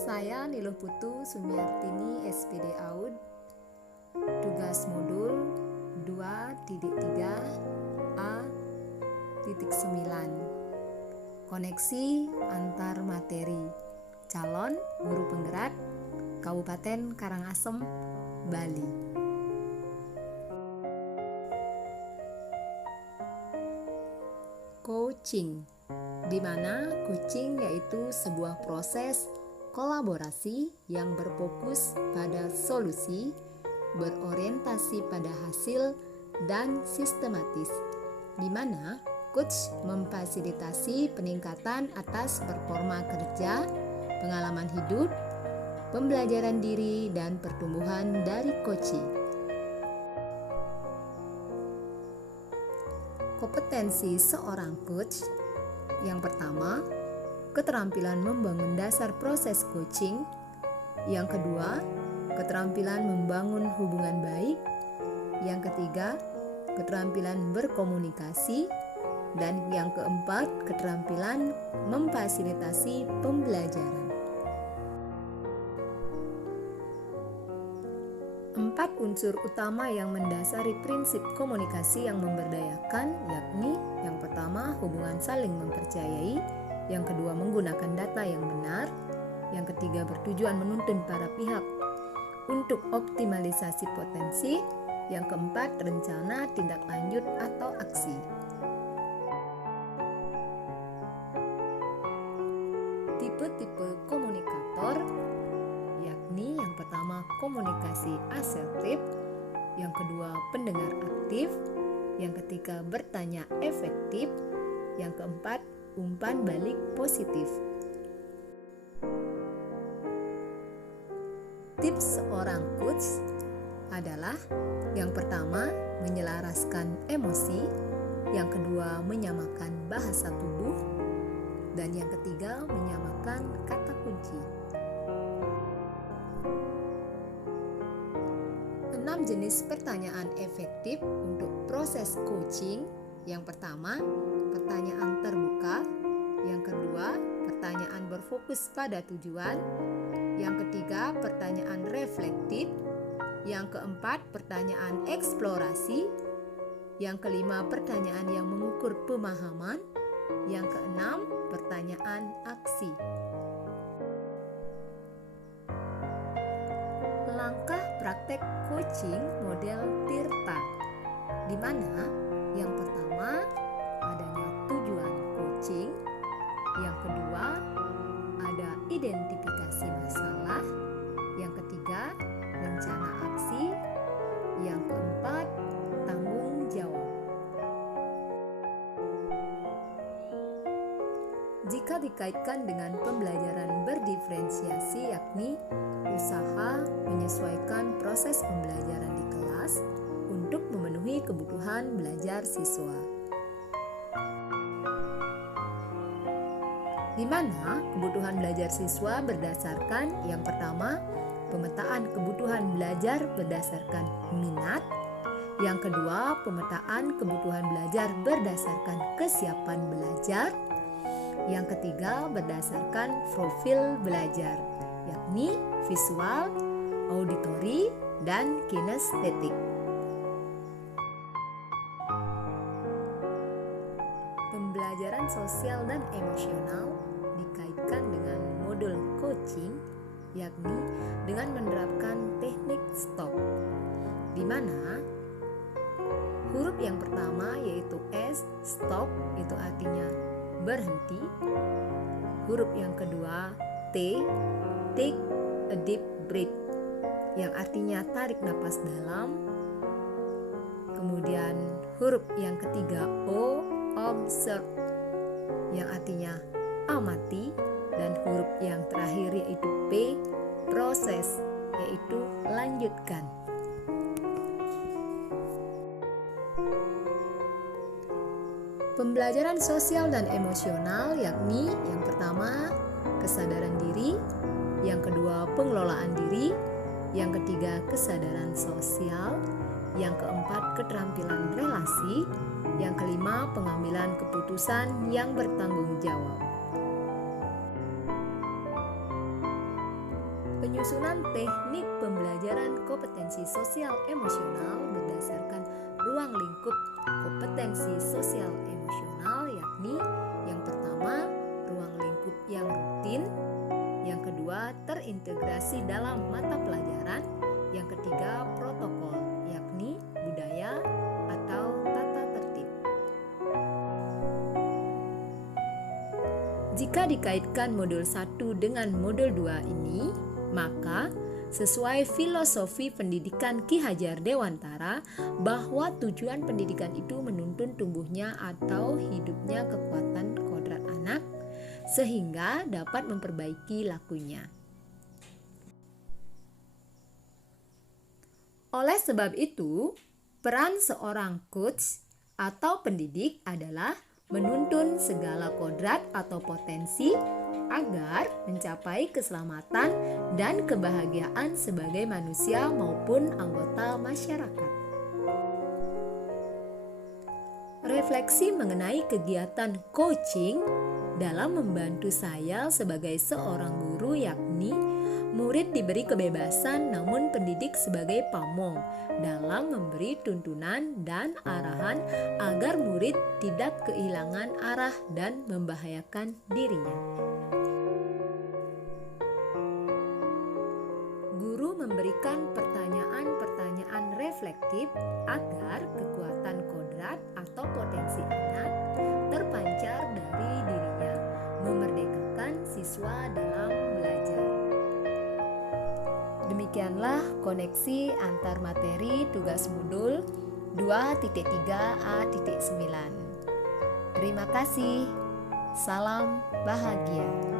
Saya Niluh Putu Sumiartini SPD AUD. Tugas modul 2.3 A.9. Koneksi antar materi. Calon guru penggerak Kabupaten Karangasem, Bali. Coaching, di mana coaching yaitu sebuah proses kolaborasi yang berfokus pada solusi, berorientasi pada hasil, dan sistematis, di mana coach memfasilitasi peningkatan atas performa kerja, pengalaman hidup, pembelajaran diri, dan pertumbuhan dari coaching. Kompetensi seorang coach. Yang pertama, keterampilan membangun dasar proses coaching. Yang kedua, keterampilan membangun hubungan baik. Yang ketiga, keterampilan berkomunikasi. Dan yang keempat, keterampilan memfasilitasi pembelajaran. 4 unsur utama yang mendasari prinsip komunikasi yang memberdayakan, yakni yang pertama, hubungan saling mempercayai. Yang kedua, menggunakan data yang benar. Yang ketiga, bertujuan menuntun para pihak untuk optimalisasi potensi. Yang keempat, rencana tindak lanjut atau aksi. Tipe-tipe komunikator, yakni yang pertama, komunikasi asertif. Yang kedua, pendengar aktif. Yang ketiga, bertanya efektif. Yang keempat, umpan balik positif. Tips seorang coach adalah yang pertama, menyelaraskan emosi. Yang kedua, menyamakan bahasa tubuh. Dan yang ketiga, menyamakan kata kunci. 6 jenis pertanyaan efektif untuk proses coaching. Yang pertama, pertanyaan terbuka. Yang kedua, pertanyaan berfokus pada tujuan. Yang ketiga, pertanyaan reflektif. Yang keempat, pertanyaan eksplorasi. Yang kelima, pertanyaan yang mengukur pemahaman. Yang keenam, pertanyaan aksi. Langkah praktek coaching model Tirta, di mana yang pertama, adanya tujuan coaching. Yang kedua, ada identifikasi masalah. Yang ketiga, rencana aksi. Yang keempat, tanggung jawab. Jika dikaitkan dengan pembelajaran berdiferensiasi, yakni usaha menyesuaikan proses pembelajaran di kelas untuk memenuhi kebutuhan belajar siswa. Di mana kebutuhan belajar siswa berdasarkan yang pertama, pemetaan kebutuhan belajar berdasarkan minat. Yang kedua, pemetaan kebutuhan belajar berdasarkan kesiapan belajar. Yang ketiga, berdasarkan profil belajar, yakni visual, auditori, dan kinestetik. Pembelajaran sosial dan emosional dikaitkan dengan modul coaching, yakni dengan menerapkan teknik STOP, di mana huruf yang pertama yaitu S, stop, itu artinya berhenti. Huruf yang kedua T, take a deep breath, yang artinya tarik napas dalam. Kemudian huruf yang ketiga O, observe, yang artinya amati. Dan huruf yang terakhir yaitu P, proses, yaitu lanjutkan. Pembelajaran sosial dan emosional, yakni yang pertama, kesadaran diri. Yang kedua, pengelolaan diri. Yang ketiga, kesadaran sosial. Yang keempat, keterampilan relasi. Yang kelima, pengambilan keputusan yang bertanggung jawab. Penyusunan teknik pembelajaran kompetensi sosial emosional berdasarkan ruang lingkup kompetensi sosial emosional, yakni yang pertama ruang lingkup yang rutin, yang kedua terintegrasi dalam mata pelajaran, yang ketiga protokol, yakni budaya atau tata tertib. Jika dikaitkan modul 1 dengan modul 2 ini, maka sesuai filosofi pendidikan Ki Hajar Dewantara bahwa tujuan pendidikan itu menuntun tumbuhnya atau hidupnya kekuatan kodrat anak sehingga dapat memperbaiki lakunya. Oleh sebab itu, peran seorang coach atau pendidik adalah menuntun segala kodrat atau potensi agar mencapai keselamatan dan kebahagiaan sebagai manusia maupun anggota masyarakat. Refleksi mengenai kegiatan coaching dalam membantu saya sebagai seorang guru, yakni murid diberi kebebasan namun pendidik sebagai pamong dalam memberi tuntunan dan arahan agar murid tidak kehilangan arah dan membahayakan dirinya. Guru memberikan pertanyaan-pertanyaan reflektif agar kekuatan kodrat atau potensi anak terpancar dari dirinya, memerdekakan siswa dalam belajar. Demikianlah koneksi antar materi tugas modul 2.3a.9. Terima kasih. Salam bahagia.